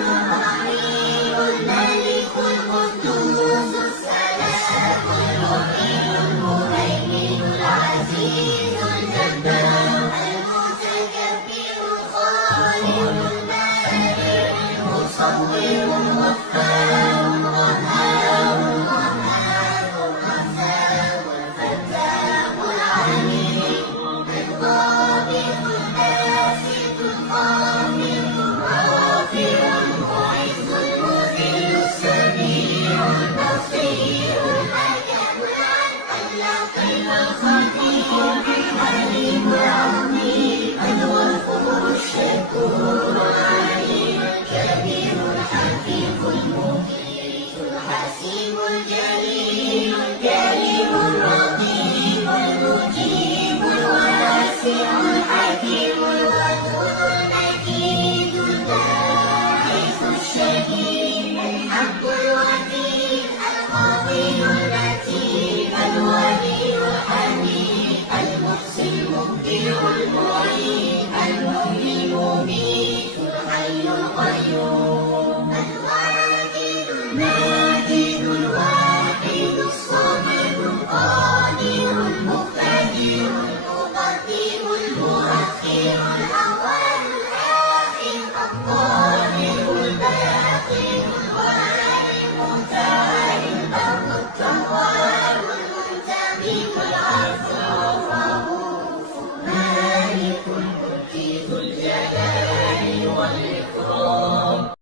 الرحيم الملك القدوس السلام المؤمن المهيمن العزيز الجبار المتكبر الخالق البارئ المصور الغفار القهار الرحمن الرزاق الفتاح العليم القابض الباسط الخافض الرافع المعز المذل السميع البصير الحكم العدل اللطيف الخبير الحليم العظيم الغفور الشكور العليم الكبير الحفيظ المقيت الحسيب الجليل الكريم الرقيب المجيب الواسع الحكيم الودود المجيد الباعث الشهيد الحق الوكيل القوي المتين الولي الحميد المحسن المبدع المعيد المحيي المميت الحي القيوم